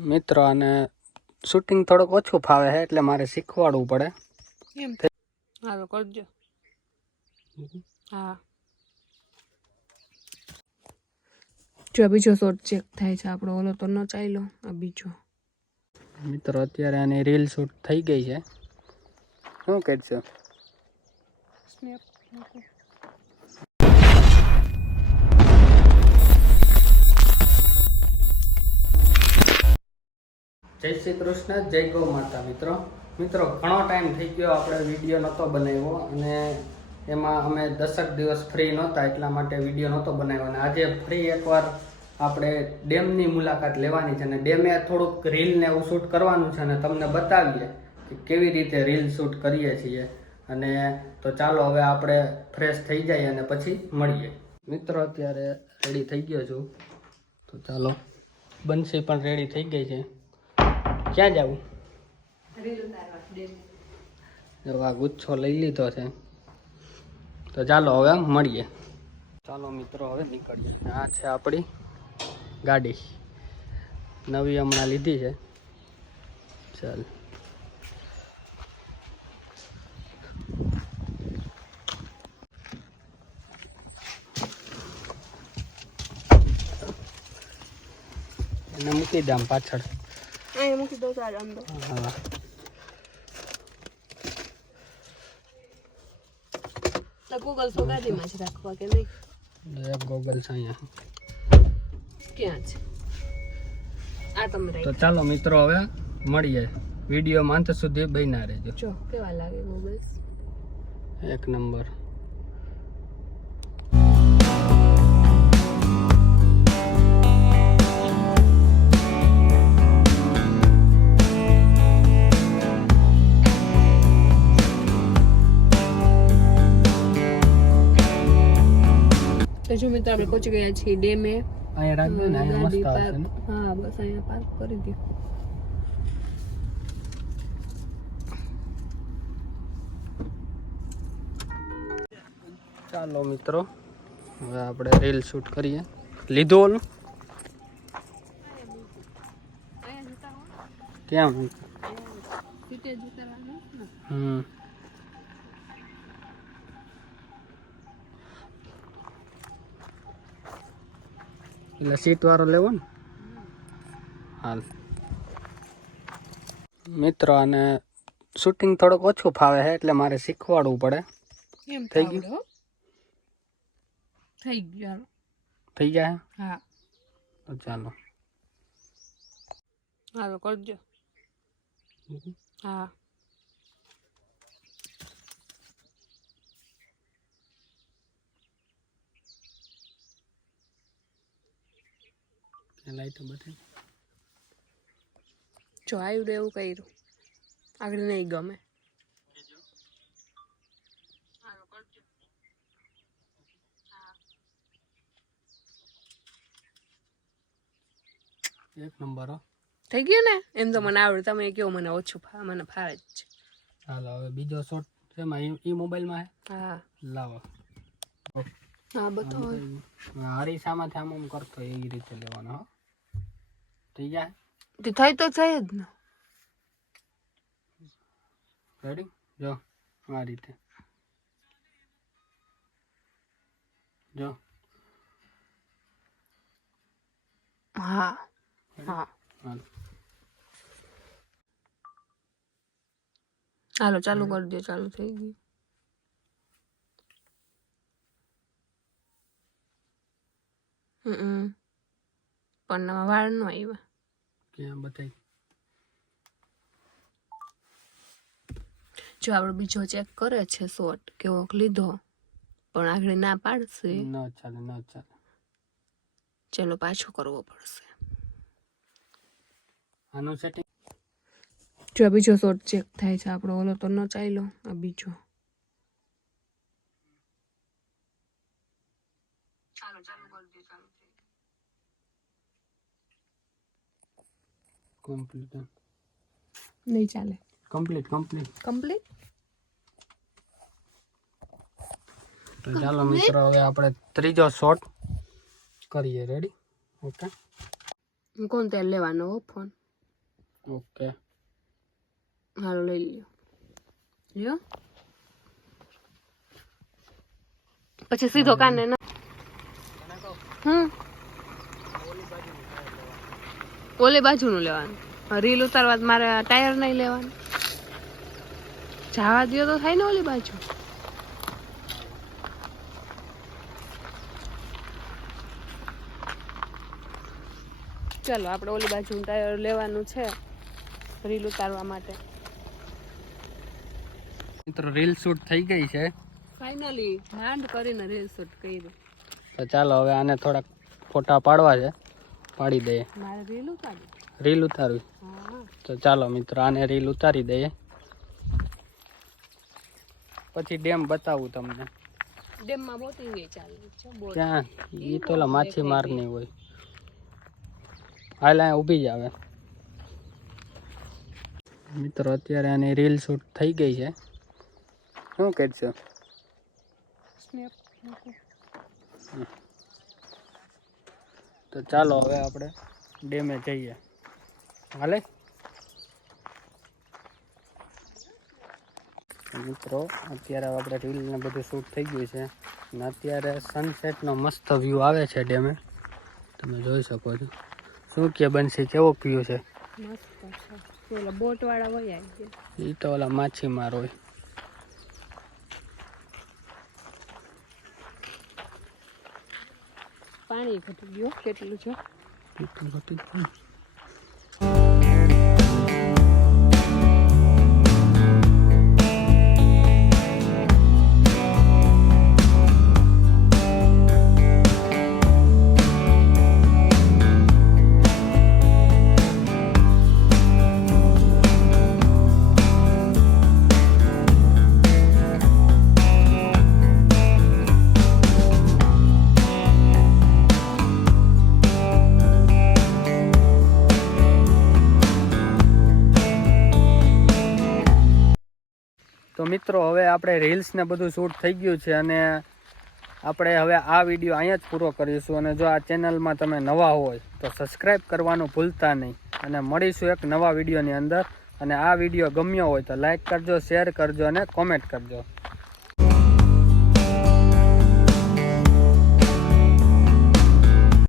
મિત્રો અને શૂટિંગ થોડુંક ઓછું ફાવે છે એટલે મારે શીખવાડવું પડે. એમ. હાલો કરજો. હા. જો બીજો શોટ ચેક થાય છે આપણો. ઓલો તો ન ચાલ્યો આ બીજો. મિત્રો અત્યારે આની રીલ શૂટ થઈ ગઈ છે. શું કહેશો? સ્નેપ જય શ્રી કૃષ્ણ, જય ગૌ માતા મિત્રો. મિત્રો, ઘણો ટાઈમ થઈ ગયો આપણે વીડિયો નહોતો બનાવ્યો અને એમાં અમે દસક દિવસ ફ્રી નહોતા, એટલા માટે વીડિયો નહોતો બનાવ્યો. અને આજે ફ્રી એકવાર આપણે ડેમની મુલાકાત લેવાની છે અને ડેમે થોડુંક રીલને એવું શૂટ કરવાનું છે અને તમને બતાવીએ કે કેવી રીતે રીલ શૂટ કરીએ છીએ. અને તો ચાલો હવે આપણે ફ્રેશ થઈ જઈએ અને પછી મળીએ. મિત્રો, અત્યારે રેડી થઈ ગયો છું. તો ચાલો, બંસી પણ રેડી થઈ ગઈ છે. ક્યાં જવું? જો આ ગુચ્છો લઈ લીધો છે. તો ચાલો હવે મળીએ. ચાલો મિત્રો, હવે નીકળીએ. આ છે આપણી ગાડી. નવી હમણાં લીધી છે. ચાલ. એને મૂકી દે આમ પાછળ. અહીંયા મૂકી દો તારે અંદર હા તો ગૂગલ તો ગાડીમાં જ રાખવા કે નહીં એક ગોગલ્સ અહીંયા ક્યાં છે આ તમે તો ચાલો મિત્રો હવે મળીએ વિડીયોમાં અંત સુધી બન્યા રહેજો જો કેવા લાગે ગૂગલ્સ એક નંબર તો જો મિત્રો આપણે પહોંચી ગયા છીએ ડેમે. અહીંયા રાખજો ને અહીંયા મસ્ત આવશે ને. હા બસ અહીંયા પાર્ક કરી દો. ચાલો મિત્રો હવે આપણે રીલ શૂટ કરીએ. લીધું ઓલું? ક્યાં? હમ. એટલે સીટ વાળો લેવો ને? હાલ. મિત્રો અને શૂટિંગ થોડુંક ઓછું ફાવે છે એટલે મારે શીખવાડવું પડે. થઈ ગયું? થઈ ગયું થઈ ગયા હા. તો ચાલો. હાલો કરજો. હા. લાઈટ બતાવી જો આવ્યું એવું કર્યું. આગળ નહીં ગમે. એક નંબર હો. થઈ ગયું ને? એમ તો મને આવડે. તમે કેવો મને ઓછું ફા મને ફાવે જ છે. હાલો હવે બીજો શોટ છે એમાં. ઈ મોબાઈલમાં હા? લાવો. હા બધો આમ આમ કરતો એ રીતે લેવાનો હો. થઈ જાય તે થઈ તો જાય જ ને રેડી જો આ રીતે જો હા હા ચાલો ચાલુ કરી દો ચાલુ થઈ ગયું પણ નવા વાળ નો આવ્યા ક્યાં બતાવી જો આપણે બીજો ચેક કરે છે શોર્ટ કેવો લીધો પણ આગળ ના પાડશે. ન ચાલે ન ચાલે. ચલો પાછો કરવો પડશે. આનું સેટિંગ જો બીજો શોર્ટ ચેક થાય છે આપણો ઓલો તો ન ચાલ્યો આ બીજો ચાલો ચાલુ કરી દો ચાલુ કમ્પ્લીટ નહીં ચાલે. કમ્પ્લીટ કમ્પ્લીટ કમ્પ્લીટ તો ચાલો મિત્રો હવે આપણે ત્રીજો શોટ કરીએ. રેડી ઓકે કોણ તેલ લેવાનો હો? ફોન. ઓકે હાલો લઈ લ્યો. લ્યો. પછી સીધો કાને ના હમ. ઓલી બાજુનું લેવાનું. રીલ ઉતારવા મારે ટાયર નહીં લેવાનું. જવા દો તો થાય ને ઓલી બાજુ. ચાલો આપણે ઓલી બાજુનું ટાયર લેવાનું છે. રીલ ઉતારવા માટે. મિત્રો રીલ શૂટ થઈ ગઈ છે. ફાઇનલી માંડ કરીને રીલ શૂટ કર્યું. તો ચાલો હવે આને થોડાક ફોટા પાડવા છે. પાડી દઈએ. રીલ ઉતારવી. તો ચાલો મિત્રો આને રીલ ઉતારી દઈએ. પછી ડેમ બતાવું તમને. બોટિંગ એ તો માછીમારની હોય. હાલ અહીંયા ઊભી જ આવે. મિત્રો અત્યારે આની રીલ શૂટ થઈ ગઈ છે. શું કહેશો? તો ચાલો હવે આપણે ડેમે જઈએ. હાલે? મિત્રો અત્યારે આપણે રીલ ને બધું શૂટ થઈ ગયું છે અને અત્યારે સનસેટનો મસ્ત વ્યૂ આવે છે ડેમે. તમે જોઈ શકો છો. શું કે બનશે? કેવો વ્યૂ છે? એ તો ઓલા માછીમાર હોય. પાણી ઘટી ગયું કેટલું છે? કેટલું ઘટી જ તો મિત્રો, હવે આપણે રીલ્સને બધું શૂટ થઈ ગયું છે અને આપણે હવે આ વીડિયો અહીંયા જ પૂરો કરીશું અને જો આ ચેનલમાં તમે નવા હોય તો સબસ્ક્રાઈબ કરવાનું ભૂલતા નહીં અને મળીશું એક નવા વિડીયોની અંદર અને આ વીડિયો ગમ્યો હોય તો લાઈક કરજો શેર કરજો અને કોમેન્ટ કરજો.